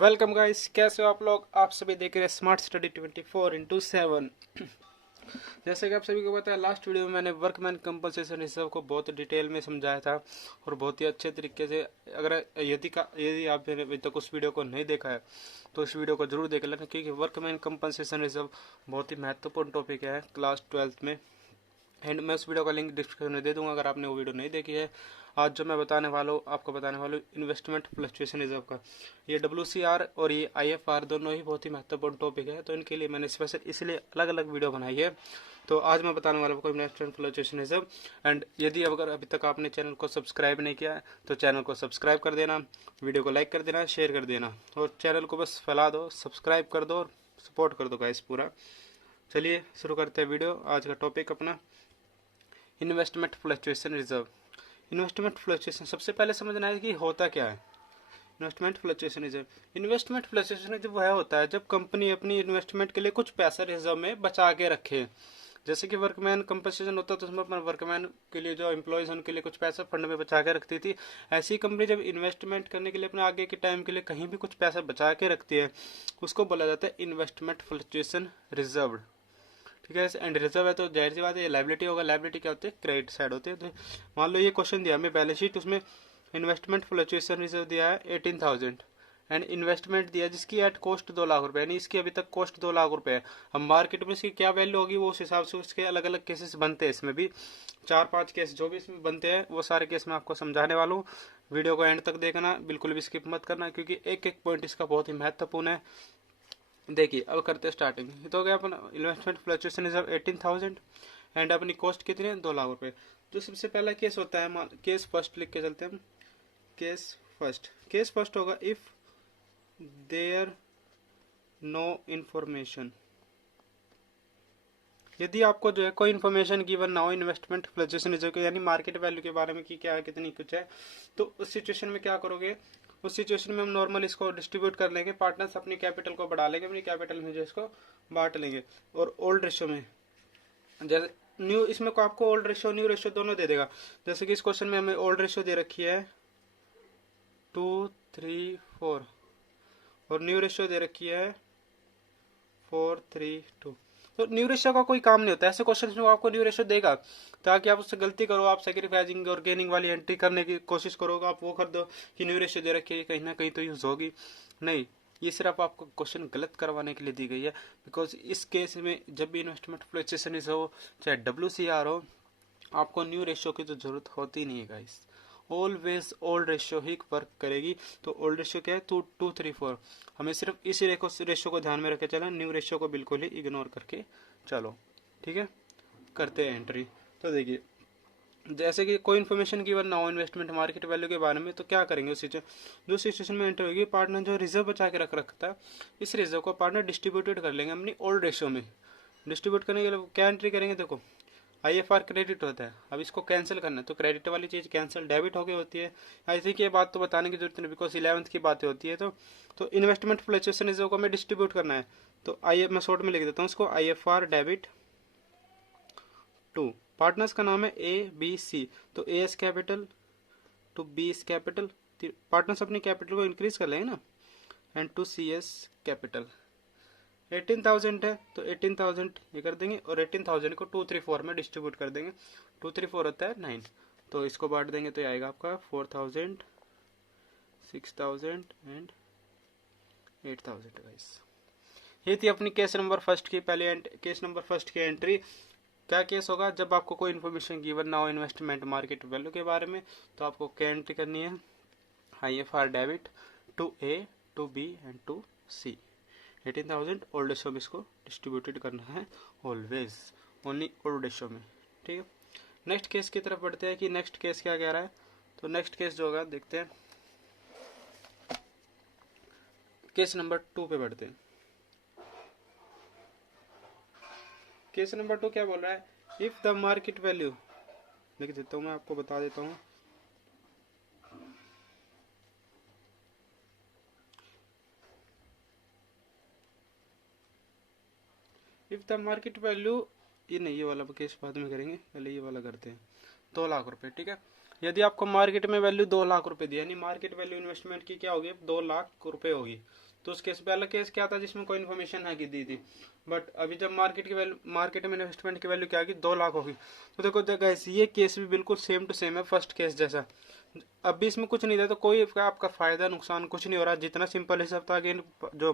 Welcome guys, कैसे हो आप लोग। आप सभी देख रहे हैं स्मार्ट स्टडी 24/7। जैसे कि आप सभी को पता है, लास्ट वीडियो में मैंने वर्कमैन कंपनसेशन रिजर्व को बहुत डिटेल में समझाया था और बहुत ही अच्छे तरीके से। अगर यदि आपने अभी तक उस वीडियो को नहीं देखा है तो उस वीडियो को जरूर देख लेना, क्योंकि वर्कमैन कंपनसेशन रिजर्व बहुत ही महत्वपूर्ण टॉपिक है क्लास 12th में। एंड मैं उस वीडियो का लिंक डिस्क्रिप्शन में दे दूंगा अगर आपने वो वीडियो नहीं देखी है। आज जो मैं आपको बताने वाला हूँ इन्वेस्टमेंट फ्लक्चुएशन रिजर्व का। ये WCR और ये IFR दोनों ही बहुत ही महत्वपूर्ण टॉपिक है, तो इनके लिए मैंने स्पेशल इसलिए अलग अलग वीडियो बनाई है। तो आज मैं बताने वाला हूँ इन्वेस्टमेंट फ्लक्चुएशन रिजर्व। एंड यदि अगर अभी तक आपने चैनल को सब्सक्राइब नहीं किया है तो चैनल को सब्सक्राइब कर देना, वीडियो को लाइक कर देना, शेयर कर देना और चैनल को बस फैला दो, सब्सक्राइब कर दो और सपोर्ट कर दो गाइस पूरा। चलिए शुरू करते हैं वीडियो। आज का टॉपिक अपना investment fluctuation reserve. Investment fluctuation सबसे पहले समझना है कि होता क्या है। इन्वेस्टमेंट फ्लक्चुएशन रिजर्व वह होता है जब कंपनी अपनी इन्वेस्टमेंट के लिए कुछ पैसा रिजर्व में बचा के रखे। जैसे कि वर्कमैन कंपनसेशन होता है तो उसमें अपना वर्कमैन के लिए जो एम्प्लॉयज उनके लिए कुछ पैसा फंड में बचा के रखती थी। ऐसी कंपनी जब इन्वेस्टमेंट करने के लिए अपने आगे के टाइम के लिए कहीं भी कुछ पैसा बचा के रखती है उसको बोला जाता है इन्वेस्टमेंट फ्लक्चुएशन रिजर्व। ठीक है। एंड रिजर्व है तो जाहिर सी बात है लाइबिलिटी होगा। लाइबिलिटी क्या होती है? क्रेडिट साइड होती है। तो मान लो ये क्वेश्चन दिया हमें बैलेंस शीट, उसमें इन्वेस्टमेंट फ्लक्चुएशन रिजर्व दिया है 18,000 एंड इन्वेस्टमेंट दिया जिसकी एट कॉस्ट 2 लाख रुपए, यानी इसकी अभी तक कॉस्ट 2 लाख रुपए है। अब मार्केट में इसकी क्या वैल्यू होगी वो उस हिसाब से उसके अलग अलग केसेस बनते हैं। इसमें भी 4-5 केस जो भी इसमें बनते हैं वो सारे केस मैं आपको समझाने वाला हूँ। वीडियो को एंड तक देखना, बिल्कुल भी स्किप मत करना, क्योंकि एक एक पॉइंट इसका बहुत ही महत्वपूर्ण है। देखिए अब करते हैं स्टार्टिंग। तो हो गया अपना इन्वेस्टमेंट फ्लक्चुएशन रिजर्व 18,000 एंड अपनी कॉस्ट कितनी है? 2 लाख रुपए। जो सबसे पहला केस होता है, केस फर्स्ट लिख के चलते हैं हम। केस फर्स्ट होगा इफ देयर नो इंफॉर्मेशन। यदि आपको जो है कोई इन्फॉर्मेशन गिवन ना हो इन्वेस्टमेंट फ्लक्चुएशन रिजर्व के, यानी मार्केट वैल्यू के बारे में कि क्या है, कितनी कुछ है, तो उस सिचुएशन में क्या करोगे? उस सिचुएशन में हम नॉर्मल इसको डिस्ट्रीब्यूट कर लेंगे। पार्टनर्स अपनी कैपिटल को बढ़ा लेंगे, अपनी कैपिटल में जो इसको बांट लेंगे और ओल्ड रेशियो में जैसे न्यू, इसमें को आपको ओल्ड रेशियो न्यू रेशियो दोनों दे देगा। जैसे कि इस क्वेश्चन में हमें ओल्ड रेशियो दे रखी है 2:3:4 और न्यू रेशियो दे रखी है 4:3:2। तो न्यू रेशियो का कोई काम नहीं होता। ऐसे क्वेश्चन में आपको न्यू रेशियो देगा ताकि आप उससे गलती करो, आप सेक्रीफाइसिंग और गेनिंग वाली एंट्री करने की कोशिश करोगे, आप वो कर दो कि न्यू रेशियो दे रखी है कहीं ना कहीं तो यूज होगी। नहीं, ये सिर्फ आपको क्वेश्चन गलत करवाने के लिए दी गई है। बिकॉज इस केस में जब भी इन्वेस्टमेंट फ्लक्चुएशन हो चाहे WCR हो, आपको न्यू रेशियो की तो जरूरत होती नहीं है गाइस। ऑलवेज ओल्ड रेशियो ही वर्क करेगी। तो ओल्ड रेशियो क्या है? 2:3:4। हमें सिर्फ इसी रेशियो को ध्यान में रखे चलना, न्यू रेशियो को बिल्कुल ही इग्नोर करके चलो। ठीक है, करते हैं एंट्री। तो देखिए जैसे कि कोई इन्फॉर्मेशन गिवन ना हो इन्वेस्टमेंट मार्केट वैल्यू के बारे में, तो क्या करेंगे? उस जो सिचुएशन में एंटर होगी, पार्टनर जो रिजर्व बचा के रखता है इस रिजर्व को पार्टनर डिस्ट्रीब्यूटेड कर लेंगे अपनी ओल्ड रेशियो में। डिस्ट्रीब्यूट करने के लिए क्या एंट्री करेंगे? देखो IFR क्रेडिट होता है, अब इसको कैंसिल करना है तो क्रेडिट वाली चीज कैंसिल डेबिट हो गई होती है। आई थिंक ये बात तो बताने की जरूरत नहीं, बिकॉज 11th की बातें होती है। तो इन्वेस्टमेंट फ्लक्चुएशन रिजर्व को हमें डिस्ट्रीब्यूट करना है। तो मैं शॉर्ट में लिख देता हूँ इसको, IFR डेबिट टू पार्टनर्स का नाम है ABC। तो A s capital to B s capital, partners अपनी कैपिटल को इंक्रीज कर लेंगे ना, एंड टू CS कैपिटल। 18,000 है तो 18,000 ये कर देंगे और 18,000 को 2:3:4 में डिस्ट्रीब्यूट कर देंगे। 2:3:4 होता है 9, तो इसको बांट देंगे तो आएगा आपका 4,000, 6,000 एंड 8,000 गाइस। ये थी अपनी केस नंबर फर्स्ट की केस नंबर फर्स्ट की एंट्री। क्या केस होगा? जब आपको कोई इन्फॉर्मेशन गिवन ना हो इन्वेस्टमेंट मार्केट वैल्यू के बारे में, तो आपको क्या एंट्री करनी है? IFR debit to A to B and to C। 18,000 old ratio में इसको डिस्ट्रीब्यूटेड करना है, ऑलवेज ओनली ओल्ड रेशियो में। ठीक है, नेक्स्ट केस की तरफ बढ़ते हैं कि नेक्स्ट केस क्या कह रहा है। तो नेक्स्ट केस जो होगा देखते हैं, केस नंबर 2 पे बढ़ते हैं। केस नंबर 2 क्या बोल रहा है? इफ द मार्केट वैल्यू, लिख देता हूँ मैं, आपको बता देता हूँ। इफ द मार्केट वैल्यू, ये नहीं, ये वाला केस बाद में करेंगे, पहले ये वाला करते हैं। 2 लाख रुपए। ठीक है, यदि आपको मार्केट में वैल्यू 2 लाख रुपए दी, यानी मार्केट वैल्यू इन्वेस्टमेंट की क्या होगी? 2 लाख रुपए होगी। तो उस केस पे अलग केस क्या था जिसमें कोई इन्फॉर्मेशन है कि दी थी, बट अभी जब मार्केट में इन्वेस्टमेंट की वैल्यू क्या होगी, 2 लाख होगी। तो देखो गाइस ये केस भी बिल्कुल सेम टू सेम है फर्स्ट केस जैसा। अब भी इसमें कुछ नहीं था, तो कोई आपका फायदा नुकसान कुछ नहीं हो रहा, जितना सिंपल हिसाब था कि जो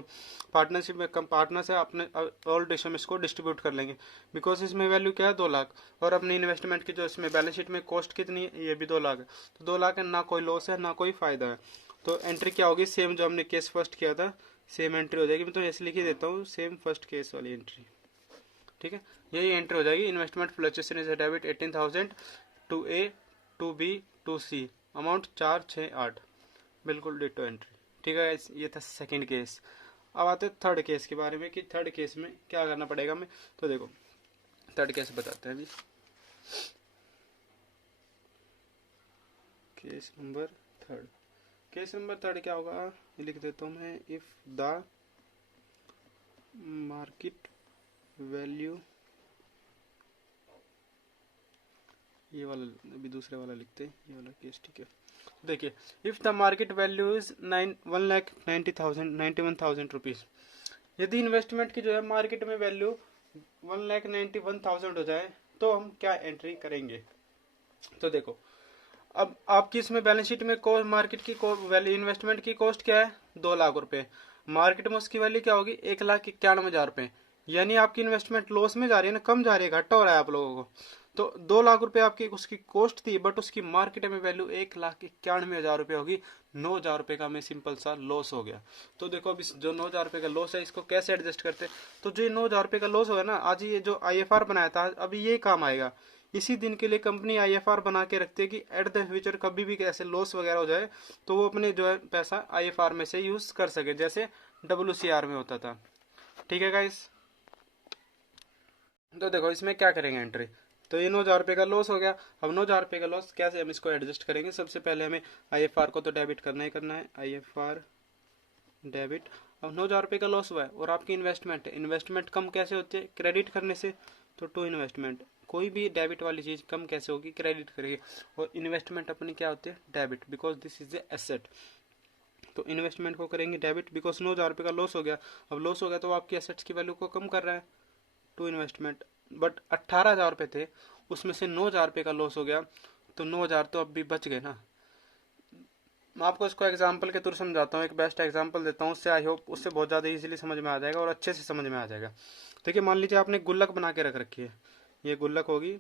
पार्टनरशिप में कम पार्टनर्स है अपने ऑल रेशो में इसको डिस्ट्रीब्यूट कर लेंगे, बिकॉज इसमें वैल्यू क्या है 2 लाख, और अपनी इन्वेस्टमेंट की जो इसमें बैलेंस शीट में कॉस्ट कितनी है, ये भी 2 लाख है। तो 2 लाख है, ना कोई लॉस है ना कोई फायदा है। तो एंट्री क्या होगी, सेम जो हमने केस फर्स्ट किया था सेम एंट्री हो जाएगी। मैं तो ऐसे लिख ही देता हूँ, सेम फर्स्ट केस वाली एंट्री, ठीक है, यही एंट्री हो जाएगी। Investment fluctuation is debit 18,000 to A to B to C, amount 468, बिल्कुल डिटो एंट्री, ठीक है। ये था सेकंड केस। अब आते हैं थर्ड केस के बारे में कि थर्ड केस में क्या करना पड़ेगा हमें। तो देखो थर्ड केस बताते हैं अभी। Case number third, case number third क्या होगा, ये लिख देता हूँ मैं। इफ द मार्केट वैल्यू, ये वाला अभी दूसरे वाला लिखते हैं, ये वाला केस, ठीक है। देखिए, if the market value is 1,90,91,000 rupees, यदि इन्वेस्टमेंट की जो है मार्केट में वैल्यू 1,91,000 हो जाए तो हम क्या एंट्री करेंगे। तो देखो, अब आपकी इसमें बैलेंस शीट में मार्केट की वैल्यू, इन्वेस्टमेंट की कॉस्ट क्या है, 2 लाख रुपए। मार्केट में उसकी वैल्यू क्या होगी, 1,91,000 रुपए। यानी आपकी इन्वेस्टमेंट लॉस में जा रही है ना, कम जा रही है, घाटा हो रहा है आप लोगों को। तो 2 लाख रुपए आपकी उसकी कॉस्ट थी, बट उसकी मार्केट में वैल्यू 1,91,000 रुपए होगी। 9,000 रुपए का हमें सिंपल सा लॉस हो गया। तो देखो अब जो 9,000 रुपए का लॉस है इसको कैसे एडजस्ट करते। तो जो 9,000 रुपए का लॉस होगा ना, आज ये जो IFR बनाया था अभी ये काम आएगा। इसी दिन के लिए कंपनी IFR बना के रखती है कि एट द फ्यूचर कभी भी ऐसे लॉस वगैरह हो जाए तो वो अपने जो है पैसा IFR में से यूज कर सके, जैसे WCR में होता था, ठीक है गाइस। तो देखो इसमें क्या करेंगे एंट्री। तो ये 9,000 रुपये का लॉस हो गया। अब 9,000 रुपये का लॉस कैसे हम इसको एडजस्ट करेंगे, सबसे पहले हमें IFR को तो डेबिट करना ही करना है, IFR डेबिट। अब 9,000 रुपये का लॉस हुआ है और आपकी इन्वेस्टमेंट है, इन्वेस्टमेंट कम कैसे होती है, क्रेडिट करने से। तो टू इन्वेस्टमेंट, कोई भी डेबिट वाली चीज़ कम कैसे होगी, क्रेडिट करेगी। और इन्वेस्टमेंट अपनी क्या होती है, debit, because this is a asset. तो इन्वेस्टमेंट को करेंगे डेबिट, बिकॉज 9,000 रुपये का लॉस हो गया। अब लॉस हो गया तो आपकी एसेट्स की वैल्यू को कम कर रहा है, टू इन्वेस्टमेंट। बट 18,000 रुपये थे, उसमें से 9,000 रुपये का लॉस हो गया, तो 9,000 तो अब भी बच गए ना। मैं आपको इसको एग्जाम्पल के थ्रू समझाता हूँ, एक बेस्ट एग्जाम्पल देता हूँ, उससे आई होप उससे बहुत ज़्यादा इजीली समझ में आ जाएगा और अच्छे से समझ में आ जाएगा। देखिए मान लीजिए आपने गुल्लक बना के रख रखी है, ये गुल्लक होगी,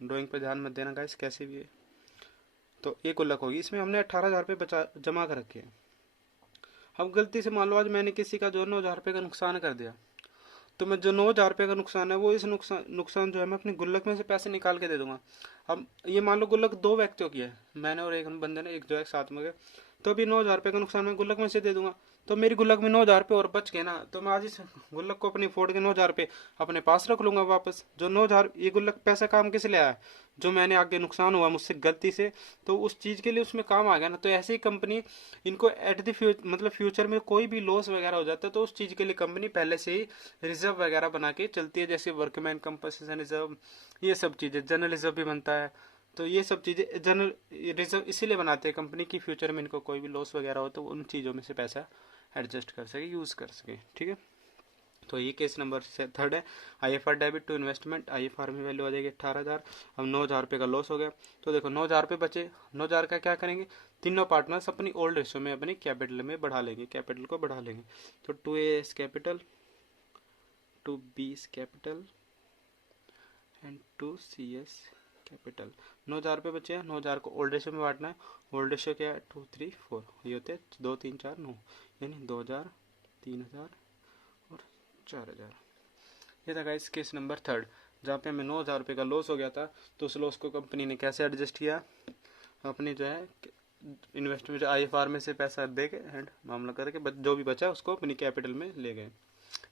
ड्राइंग पे ध्यान मत देना गाइस कैसे भी है। तो ये गुल्लक होगी, इसमें हमने 18,000 रुपये बचा जमा कर रखे हैं। अब गलती से मान लो आज मैंने किसी का जो 9,000 रुपये का नुकसान कर दिया, तो मैं जो 9,000 रुपये का नुकसान है वो इस नुकसान जो है मैं अपनी गुल्लक में से पैसे निकाल के दे दूंगा। अब ये मान लो गुल्लक 2 व्यक्तियों की है, मैंने और एक बंदे ने, एक जो है साथ में गए, तो अभी 9,000 रुपये का नुकसान मैं गुल्लक में से दे दूंगा। तो मेरी गुल्लक में 9,000 रुपये और बच गए ना, तो मैं आज इस गुल्लक को अपनी फोड़ के 9,000 रुपये अपने पास रख लूंगा वापस। जो 9,000 ये गुल्लक पैसा काम किस लिए आया, जो मैंने आगे नुकसान हुआ मुझसे गलती से, तो उस चीज़ के लिए उसमें काम आ गया ना। तो ऐसे ही कंपनी इनको एट द मतलब फ्यूचर में कोई भी लॉस वगैरह हो जाता है तो उस चीज़ के लिए कंपनी पहले से ही रिजर्व वगैरह बना के चलती है, जैसे वर्कमैन कंपनसेशन रिजर्व, ये सब चीज़ें, जनरल रिजर्व भी बनता है। तो ये सब चीज़ें जनरल रिजर्व इसीलिए बनाते हैं कंपनी की, फ्यूचर में इनको कोई भी लॉस वगैरह हो तो उन चीज़ों में से पैसा एडजस्ट कर सके, यूज़ कर सके, ठीक है। तो ये केस नंबर थर्ड है, IFR debit to investment. IFR में वैल्यू आ जाएगी 18,000। अब 9,000 रुपये का लॉस हो गया, तो देखो 9,000 रुपये बचे, 9,000 का क्या करेंगे, तीनों पार्टनर्स अपनी ओल्ड रेशो में अपनी कैपिटल में बढ़ा लेंगे, कैपिटल को बढ़ा लेंगे। तो 2A capital, 2B capital and 2CS capital. 9,000 रुपये बचे हैं, 9,000 को ओल्ड रेशो में बांटना है। ओल्ड रेशो क्या है, 2 3 4, ये होते हैं 2 3 4 9, यानी 2,000, 3,000 और 4,000। ये था गाइस केस नंबर थर्ड, जहाँ पे हमें 9,000 रुपये का लॉस हो गया था। तो उस लॉस को कंपनी ने कैसे एडजस्ट किया, अपनी जो है इन्वेस्टमेंट IFR में से पैसा दे के एंड मामला करके जो भी बचा उसको अपनी कैपिटल में ले गए,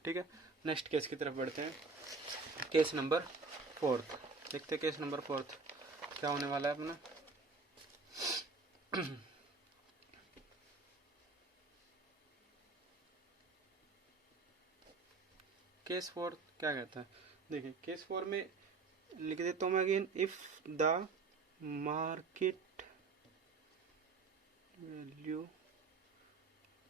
ठीक है। नेक्स्ट केस की तरफ बढ़ते हैं, केस नंबर फोर्थ। देखते हैं केस नंबर फोर्थ क्या होने वाला है अपना। केस फोर क्या कहता है, देखिए केस 4 में लिख देता हूँ मैं again, if the market value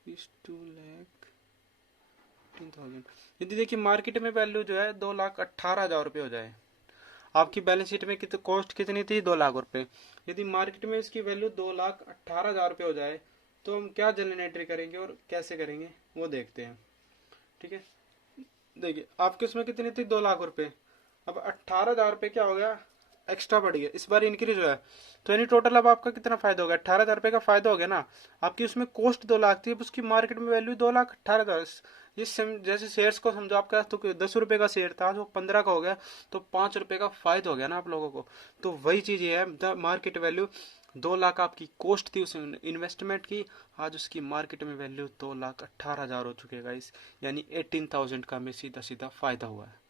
₹2,18,000। यदि देखिए मार्केट में वैल्यू जो है 2,18,000 हो जाए, आपकी बैलेंस शीट में कितनी कॉस्ट कितनी थी, 2 लाख रुपए। यदि मार्केट में इसकी वैल्यू 2,18,000 हो जाए तो हम क्या जनरल एंट्री करेंगे और कैसे करेंगे वो देखते हैं। ठीक है, देखिए आपके उसमें कितनी थी, 2 लाख रुपए। अब 18,000 रुपये क्या हो गया, एक्स्ट्रा बढ़ गया, इस बार इंक्रीज हुआ है। तो यानी टोटल अब आपका कितना फायदा हो गया, 18,000 रुपये का फायदा हो गया ना। आपकी उसमें कॉस्ट 2 लाख थी, अब उसकी मार्केट में वैल्यू 2,18,000। जैसे शेयर्स को समझो, आपका तो 10 रुपए का शेयर था, जो 15 का हो गया, तो 5 रुपए का फायदा हो गया ना आप लोगों को। तो वही चीज ये है, द मार्केट वैल्यू 2 लाख आपकी कॉस्ट थी उस इन्वेस्टमेंट की, आज उसकी मार्केट में वैल्यू 2,18,000 हो चुके हैं गाइस, यानी 18,000 का हमें सीधा सीधा फायदा हुआ है।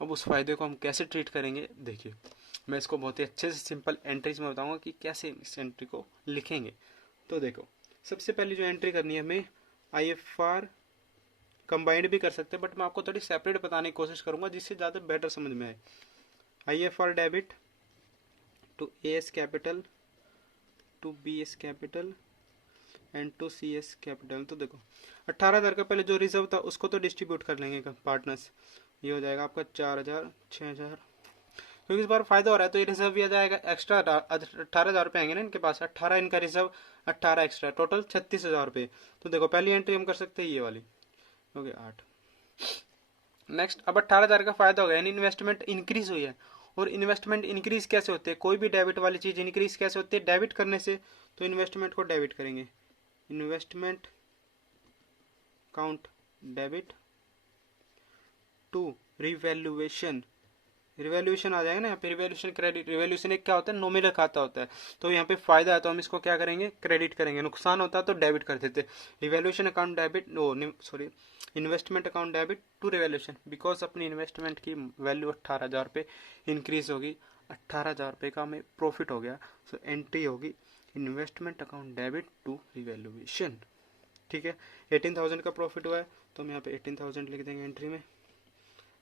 अब उस फायदे को हम कैसे ट्रीट करेंगे, देखिए मैं इसको बहुत ही अच्छे से सिंपल एंट्रीज में बताऊंगा कि कैसे इस एंट्री को लिखेंगे। तो देखो, सबसे पहले जो एंट्री करनी है हमें, IFR कंबाइंड भी कर सकते हैं, बट मैं आपको थोड़ी सेपरेट बताने की कोशिश करूंगा जिससे ज़्यादा बेटर समझ में आए। IFR debit to AS capital to BS capital and to CS capital. तो देखो 18,000 का पहले जो रिजर्व था उसको तो डिस्ट्रीब्यूट कर लेंगे पार्टनर्स, ये हो जाएगा आपका 4,000, 6,000, क्योंकि इस बार फायदा हो रहा है तो ये रिजर्व भी आ जाएगा एक्स्ट्रा। 18,000 रुपये आएंगे ना इनके पास, 18 इनका रिजर्व, 18 एक्स्ट्रा, टोटल 36,000 रुपये। तो देखो पहली एंट्री हम कर सकते हैं ये वाली, हो गया 8। नेक्स्ट, अब 18,000 का फायदा हो गया, यानी इन्वेस्टमेंट इंक्रीज हुई है। और इन्वेस्टमेंट इंक्रीज कैसे होते हैं, कोई भी डेबिट वाली चीज इंक्रीज कैसे होती है, डेबिट करने से। तो इन्वेस्टमेंट को डेबिट करेंगे, investment account debit to revaluation, revaluation आ जाएगा ना यहाँ पे, रिवैल्यूएशन क्रेडिट। रिवैल्यूएशन एक क्या होता है, नॉमिनल खाता होता है। तो यहाँ पे फायदा है तो हम इसको क्या करेंगे, क्रेडिट करेंगे, नुकसान होता है तो डेबिट कर देते। Revaluation account debit, sorry, investment account debit to revaluation, because अपनी इन्वेस्टमेंट की वैल्यू 18,000 पे इंक्रीज होगी, 18,000 रुपये का हमें प्रॉफिट हो गया। सो एंट्री होगी investment account debit to revaluation. ठीक है, 18,000 का प्रॉफिट हुआ है तो हम यहाँ पे 18,000 लिख देंगे एंट्री में।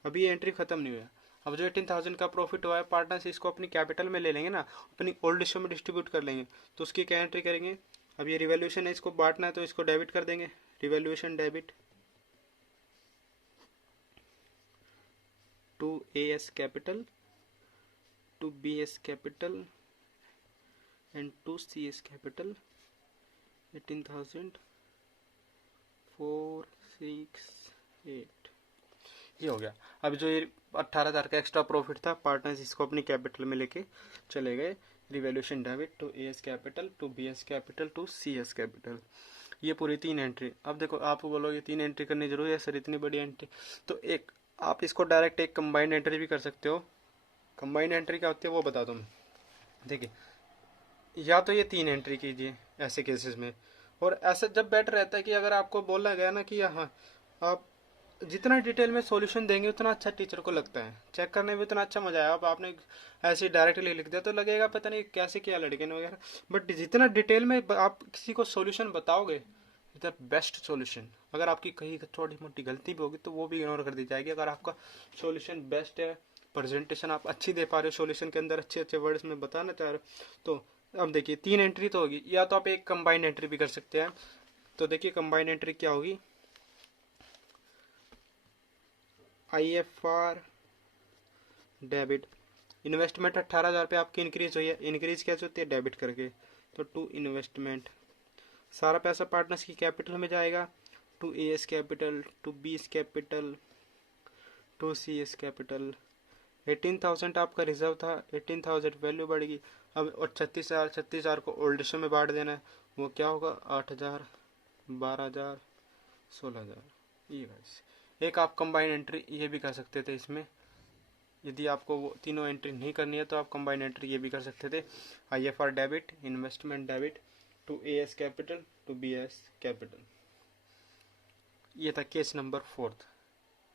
अभी ये एंट्री खत्म नहीं हुआ। अब जो 18,000 का प्रॉफिट हुआ है, पार्टनर्स इसको अपनी कैपिटल में ले लेंगे ना, अपनी ओल्ड इश्यू में डिस्ट्रीब्यूट कर लेंगे। तो उसकी क्या एंट्री करेंगे, अब ये रिवैल्यूएशन है, इसको बांटना है तो इसको डेबिट कर देंगे, revaluation debit to AS capital to BS capital and to CS capital. 18,000 4 6 8, ये हो गया। अब जो ये 18,000 का एक्स्ट्रा प्रॉफिट था, पार्टनर्स इसको अपनी कैपिटल में लेके चले गए, revaluation debit to AS capital to BS capital to CS capital. ये पूरी 3 एंट्री। अब देखो आप बोलोगे 3 एंट्री करनी जरूरी है सर, इतनी बड़ी एंट्री। तो एक आप इसको डायरेक्ट एक कंबाइंड एंट्री भी कर सकते हो। कंबाइंड एंट्री क्या होती है वो बता दो मैं। देखिए, या तो ये 3 एंट्री कीजिए ऐसे केसेस में, और ऐसा जब बेटर रहता है कि अगर आपको बोला गया ना कि हाँ आप जितना डिटेल में सॉल्यूशन देंगे उतना अच्छा टीचर को लगता है, चेक करने में उतना अच्छा मजा आया। अब आपने ऐसे डायरेक्टली लिख दिया तो लगेगा पता नहीं कैसे किया लड़के ने वगैरह, बट जितना डिटेल में आप किसी को सॉल्यूशन बताओगे, द बेस्ट सॉल्यूशन। अगर आपकी कहीं थोड़ी मोटी गलती भी होगी तो वो भी इग्नोर कर दी जाएगी। अगर आपका सॉल्यूशन बेस्ट है, प्रेजेंटेशन आप अच्छी दे पा रहे हो, सॉल्यूशन के अंदर अच्छे अच्छे वर्ड्स में बताना चाह रहे हो, तो अब देखिए 3 एंट्री तो होगी, या तो आप एक कंबाइंड एंट्री भी कर सकते हैं। तो देखिए कंबाइंड एंट्री क्या होगी, IFR डेबिट, इन्वेस्टमेंट 18,000 पे आपकी इंक्रीज हुई है, इंक्रीज कैसे होती है, डेबिट करके। तो टू इन्वेस्टमेंट, सारा पैसा पार्टनर्स की कैपिटल में जाएगा, to AS capital to BS capital to CS capital. 18,000 आपका रिजर्व था, 18,000 वैल्यू बढ़ेगी। अब और 36,000 को ओल्ड इश्यू में बांट देना है, वो क्या होगा, 8,000, 12,000, 16,000। ये गाइस एक आप कंबाइंड एंट्री ये भी कर सकते थे इसमें। यदि आपको वो तीनों एंट्री नहीं करनी है तो आप कंबाइंड एंट्री ये भी कर सकते थे, IFR debit, investment debit to AS capital to BS capital. ये था केस नंबर 4।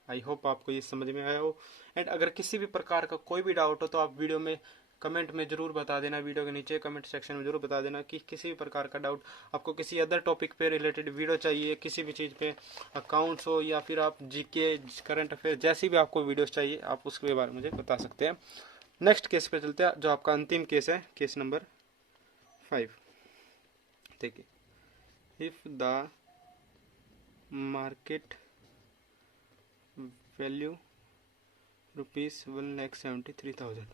आई होप आपको ये समझ में आया हो। एंड अगर किसी भी प्रकार का कोई भी डाउट हो तो आप वीडियो में कमेंट में जरूर बता देना, वीडियो के नीचे कमेंट सेक्शन में जरूर बता देना कि किसी भी प्रकार का डाउट, आपको किसी अदर टॉपिक पे रिलेटेड वीडियो चाहिए, किसी भी चीज़ पे, अकाउंट्स हो या फिर आप GK करंट अफेयर, जैसी भी आपको वीडियोस चाहिए आप उसके बारे में मुझे बता सकते हैं। नेक्स्ट केस पे चलते हैं जो आपका अंतिम केस है, केस नंबर 5। देखिए, इफ द मार्केट वैल्यू ₹1,73,000।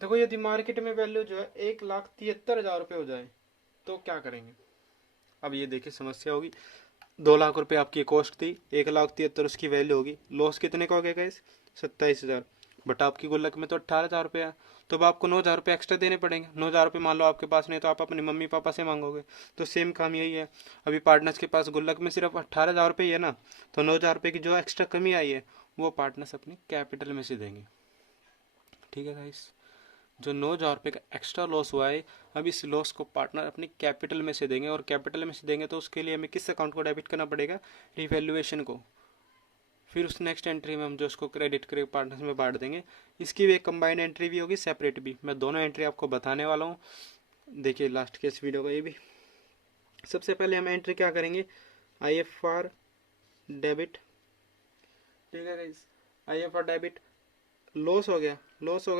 देखो यदि मार्केट में वैल्यू जो है 1,73,000 रुपये हो जाए तो क्या करेंगे। अब ये देखिए समस्या होगी, 2 लाख रुपए आपकी कॉस्ट थी, 1,73,000 उसकी वैल्यू होगी, लॉस कितने का हो गया इस 27,000, बट आपकी गुल्लक में तो 18,000 रुपये है, तो अब आपको 9,000 रुपये एक्स्ट्रा देने पड़ेंगे। 9,000 रुपये मान लो आपके पास नहीं तो आप अपने मम्मी पापा से मांगोगे, तो सेम काम यही है। अभी पार्टनर्स के पास गुल्लक में सिर्फ 18,000 रुपये ही है ना, तो 9,000 रुपये की जो एक्स्ट्रा कमी आई है वो पार्टनर्स अपनी कैपिटल में से देंगे। ठीक है गाइस, जो 9,000 रुपये का एक्स्ट्रा लॉस हुआ है, अब इस लॉस को पार्टनर अपनी कैपिटल में से देंगे, और कैपिटल में से देंगे तो उसके लिए हमें किस अकाउंट को डेबिट करना पड़ेगा, रिवैल्यूएशन को। फिर उस नेक्स्ट एंट्री में हम जो उसको क्रेडिट करके पार्टनर्स में बांट देंगे। इसकी भी एक कंबाइंड एंट्री भी होगी, सेपरेट भी। मैं दोनों एंट्री आपको बताने वाला हूँ, देखिए लास्ट के इस वीडियो का ये भी। सबसे पहले हम एंट्री क्या करेंगे, IFR डेबिट। ठीक है गाइस, IFR डेबिट, लॉस हो गया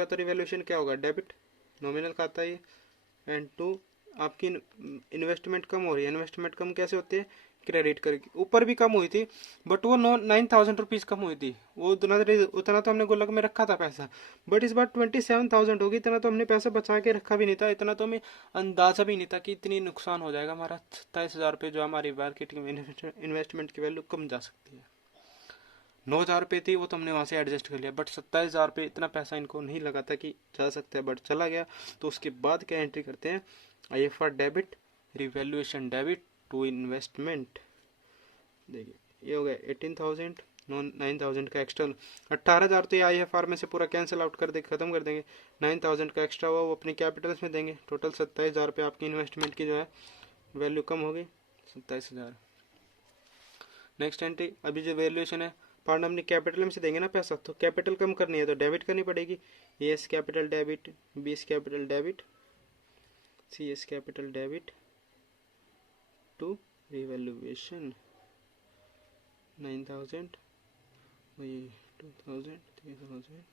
तो रिवैल्यूएशन क्या होगा, डेबिट, नॉमिनल खाता है। एंड 2 आपकी इन्वेस्टमेंट कम हो रही है, इन्वेस्टमेंट कम कैसे होती है, क्रेडिट करके। ऊपर भी कम हुई थी बट वो 9,000 रुपीज़ कम हुई थी, वो उतना तो हमने गुल्लक में रखा था पैसा, बट इस बार 27,000 होगी। इतना तो हमने पैसा बचा के रखा भी नहीं था, इतना तो हमें अंदाजा भी नहीं था कि इतनी नुकसान हो जाएगा हमारा। 27,000 रुपये जो हमारी मार्केटिंग में इन्वेस्टमेंट की वैल्यू कम जा सकती है। 9,000 रुपये थी वो तो हमने वहाँ से एडजस्ट कर लिया, बट 27,000 रुपये इतना पैसा इनको नहीं लगा था कि जा सकता है, बट चला गया। तो उसके बाद क्या एंट्री करते हैं, IFR debit, revaluation debit to investment. देखिए ये हो गया 18,000, 9,000 का एक्स्ट्रा। 18,000 तो ये IFR में से पूरा कैंसिल आउट कर दे, खत्म कर देंगे। 9,000 का एक्स्ट्रा हुआ वो अपनी कैपिटल्स में देंगे। टोटल 27,000 रुपये आपकी इन्वेस्टमेंट की जो है वैल्यू कम होगी, 27,000। नेक्स्ट एंट्री, अभी जो वैल्यूएशन है पार्टनर अपनी कैपिटल में से देंगे ना पैसा, तो कैपिटल कम करनी है तो डेबिट करनी पड़ेगी। AS capital debit, BS capital debit, CS capital debit to revaluation. 9,000, 2,000, 3,000,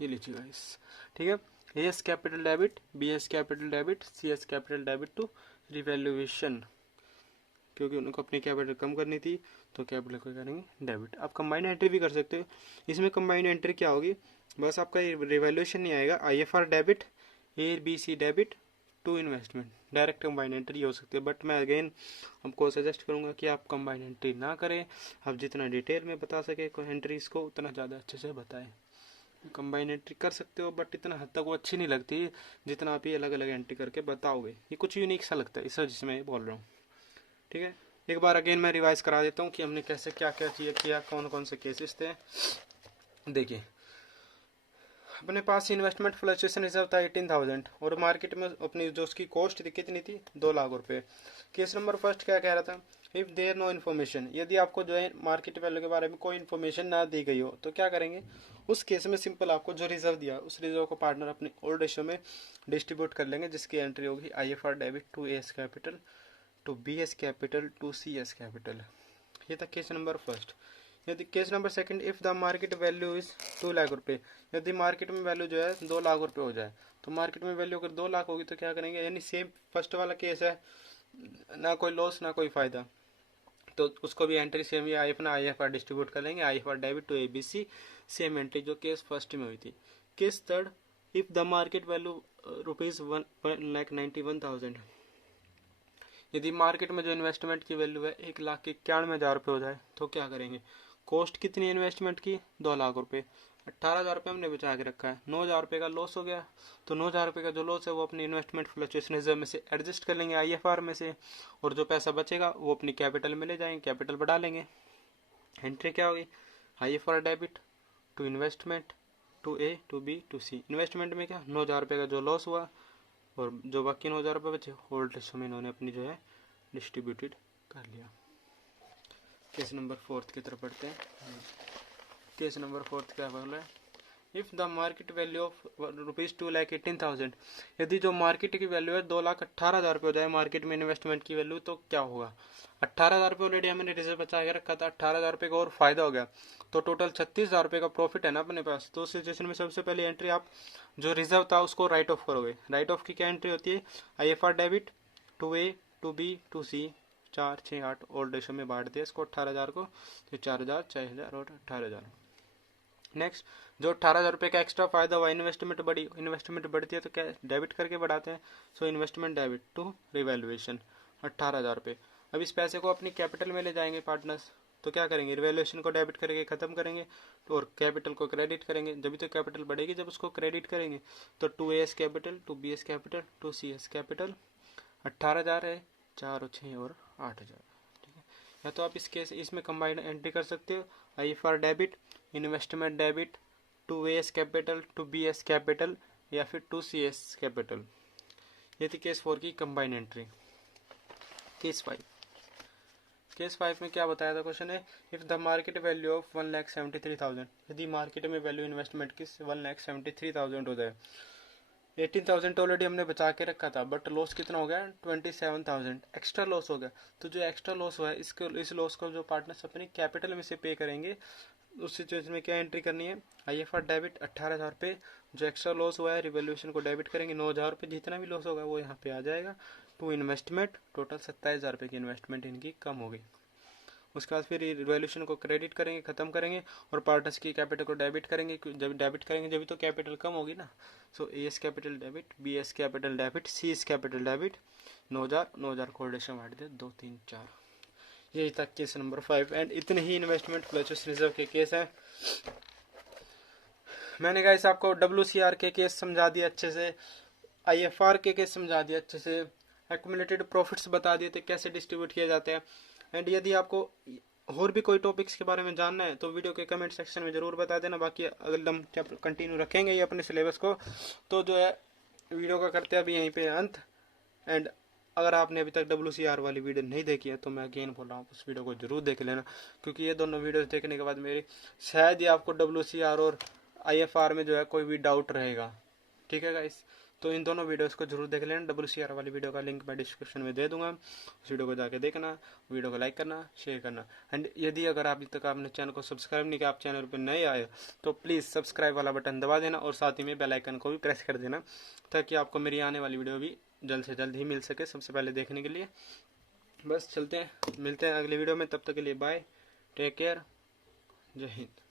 ये लीजिए गाइस। ठीक है, AS capital debit, BS capital debit, CS capital debit to revaluation, क्योंकि उनको अपनी कैपिटल कम करनी थी तो कैपिटल को करेंगे डेबिट। आप कंबाइंड एंट्री भी कर सकते हो। इसमें कंबाइंड एंट्री क्या होगी, बस आपका रिवैल्यूएशन नहीं आएगा, IFR debit, ABC debit to investment, direct combined entry हो सकती है। बट मैं अगेन आपको सजेस्ट करूंगा कि आप कंबाइंड एंट्री ना करें, आप जितना डिटेल में बता सके एंट्रीज को उतना ज़्यादा अच्छे से बताएं। कंबाइंड एंट्री कर सकते हो बट इतना हद तक वो अच्छी नहीं लगती जितना आप ये अलग अलग एंट्री करके बताओगे, ये कुछ यूनिक सा लगता है, इस वजह से मैं बोल रहा हूँ। ठीक है, एक बार अगेन मैं रिवाइज करा देता हूँ कि हमने कैसे क्या क्या चीज़ें किया, कौन कौन से केसेस थे। देखिए अपने पास इन्वेस्टमेंट फ्लक्चुएशन रिजर्व था 18,000 और मार्केट में अपनी जो उसकी कॉस्ट थी कितनी थी, 2 लाख रुपए। केस नंबर फर्स्ट क्या कह रहा था, इफ देयर नो इन्फॉर्मेशन, यदि आपको जो है मार्केट वैल्यू के बारे में कोई इन्फॉर्मेशन ना दी गई हो तो क्या करेंगे, उस केस में सिंपल आपको जो रिजर्व दिया उस रिजर्व को पार्टनर अपने ओल्ड रेशियो में डिस्ट्रीब्यूट कर लेंगे, जिसकी एंट्री होगी IFR debit to AS capital to BS capital to CS capital. ये था केस नंबर फर्स्ट। यदि case number second, if the market value is 2 lakh रुपए, यदि मार्केट में वैल्यू जो है 2 लाख रुपए हो जाए, तो मार्केट में वैल्यू अगर 2 लाख होगी तो क्या करेंगे, यानी सेम फर्स्ट वाला केस है, ना कोई लॉस ना कोई फायदा, तो उसको भी एंट्री सेम ही अपना IFR डिस्ट्रीब्यूट कर लेंगे, IFR debit to ABC, same entry जो केस फर्स्ट में हुई थी। Case third, if the market value ₹1,91,000, यदि मार्केट में जो इन्वेस्टमेंट की वैल्यू है 1,91,000 रुपये हो जाए तो क्या करेंगे, कॉस्ट कितनी है इन्वेस्टमेंट की, 2 लाख रुपये, 18,000 रुपये हमने बचा के रखा है, 9,000 रुपये का लॉस हो गया, तो 9,000 रुपये का जो लॉस है वो अपनी इन्वेस्टमेंट फ्लक्चुएशन रिजर्व में से एडजस्ट कर लेंगे IFR में से, और जो पैसा बचेगा वो अपनी कैपिटल में ले जाएंगे, कैपिटल बढ़ा लेंगे। एंट्री क्या होगी, IFR debit to investment to A to B to C। Investment में क्या, 9,000 रुपये का जो लॉस हुआ और जो बाकी 9,000 रुपये बचे होल्ड रेशियो में इन्होंने अपनी जो है डिस्ट्रीब्यूटेड कर लिया। केस नंबर फोर्थ की तरफ बढ़ते हैं। केस नंबर फोर्थ क्या बोल रहा है, if the market value of ₹2,18,000, यदि जो मार्केट की वैल्यू है 2,18,000 रुपये हो जाए मार्केट में इन्वेस्टमेंट की वैल्यू, तो क्या होगा, 18,000 रुपये ऑलरेडी हमने रिजर्व बचा के रखा था, 18,000 रुपये का और फायदा हो गया, तो टोटल 36,000 रुपये का प्रॉफिट है ना अपने पास। तो उस सिचुएशन में सबसे पहले एंट्री आप जो रिजर्व था उसको राइट ऑफ करोगे। राइट ऑफ की क्या एंट्री होती है, IFR debit to A to B to C 4, 6, 8 old ratio में बांट दिया इसको 18,000 को, तो 4,000, 4,000 और 18,000। नेक्स्ट, जो 18,000 रुपये का एक्स्ट्रा फायदा हुआ, इन्वेस्टमेंट बढ़ी, इन्वेस्टमेंट बढ़ती है तो क्या डेबिट करके बढ़ाते हैं, so investment debit to revaluation 18,000 रुपये। अब इस पैसे को अपनी कैपिटल में ले जाएंगे पार्टनर्स, तो क्या करेंगे, रिवैल्यूएशन को डेबिट करके ख़त्म करेंगे और कैपिटल को क्रेडिट करेंगे, जब तो कैपिटल बढ़ेगी जब उसको क्रेडिट करेंगे। तो 2AS capital, 2BS capital, 2CS capital, 18,000 है, 4 और 6 और 8,000। ठीक है, या तो आप इस केस इसमें कंबाइंड एंट्री कर सकते हो, IFR debit, investment debit, 2AS capital, 2BS capital या फिर 2CS कैपिटल। ये थी केस 4 की कंबाइंड एंट्री। केस 5, केस 5 में क्या बताया था क्वेश्चन है, if the market value of 1,73,000, यदि मार्केट में वैल्यू इन्वेस्टमेंट की 1,73,000 हो जाए, 18,000 तो ऑलरेडी हमने बचा के रखा था, बट लॉस कितना हो गया, 27,000 एक्स्ट्रा लॉस हो गया। तो जो एक्स्ट्रा लॉस हुआ है इस लॉस को जो पार्टनर्स अपनी कैपिटल में से पे करेंगे, उस सिचुएशन में क्या एंट्री करनी है, IFR डेबिट 18,000 पे, जो एक्स्ट्रा लॉस हुआ है रिवैल्यूएशन को डेबिट करेंगे 9,000 रुपये, जितना भी लॉस होगा वो यहाँ पे आ जाएगा। टू इन्वेस्टमेंट, टोटल 27,000 रुपये की इन्वेस्टमेंट इनकी कम हो गई। उसके बाद फिर रिवैल्यूएशन को क्रेडिट करेंगे, खत्म करेंगे और पार्टनर्स की कैपिटल को डेबिट करेंगे, जब डेबिट करेंगे जब तो कैपिटल कम होगी ना। सो AS capital debit, BS capital debit, CS capital debit, 9,000 को रेशो बांट दे 2, 3, 4। यही था केस नंबर 5 एंड इतने ही इन्वेस्टमेंट फ्लक्चुएशन रिजर्व के केस हैं। मैंने गाइस आपको WCR के केस समझा दिए अच्छे से, IFR के केस समझा दिए अच्छे से, एक्यूमुलेटेड प्रॉफिट्स बता दिए थे कैसे डिस्ट्रीब्यूट किए जाते हैं। एंड यदि आपको और भी कोई टॉपिक्स के बारे में जानना है तो वीडियो के कमेंट सेक्शन में ज़रूर बता देना। बाकी अगर हम कंटिन्यू रखेंगे ये अपने सिलेबस को, तो जो है वीडियो का करते हैं अभी यहीं पे अंत। एंड अगर आपने अभी तक WCR वाली वीडियो नहीं देखी है तो मैं अगेन बोल रहा हूँ उस वीडियो को जरूर देख लेना, क्योंकि ये दोनों वीडियोस देखने के बाद मेरी शायद ही आपको WCR और IFR में जो है कोई भी डाउट रहेगा। ठीक है गाइस, तो इन दोनों वीडियोस को जरूर देख लेना। WCR वाली वीडियो का लिंक मैं डिस्क्रिप्शन में दे दूंगा, उस वीडियो को जाके देखना, वीडियो को लाइक करना, शेयर करना। एंड यदि अगर अभी तक आपने चैनल को सब्सक्राइब नहीं किया, आप चैनल पर नए आए तो प्लीज़ सब्सक्राइब वाला बटन दबा देना और साथ ही में बेल आइकन को भी प्रेस कर देना, ताकि आपको मेरी आने वाली वीडियो भी जल्द से जल्द ही मिल सके सबसे पहले देखने के लिए। बस चलते हैं, मिलते हैं अगली वीडियो में, तब तक के लिए बाय, टेक केयर, जय हिंद।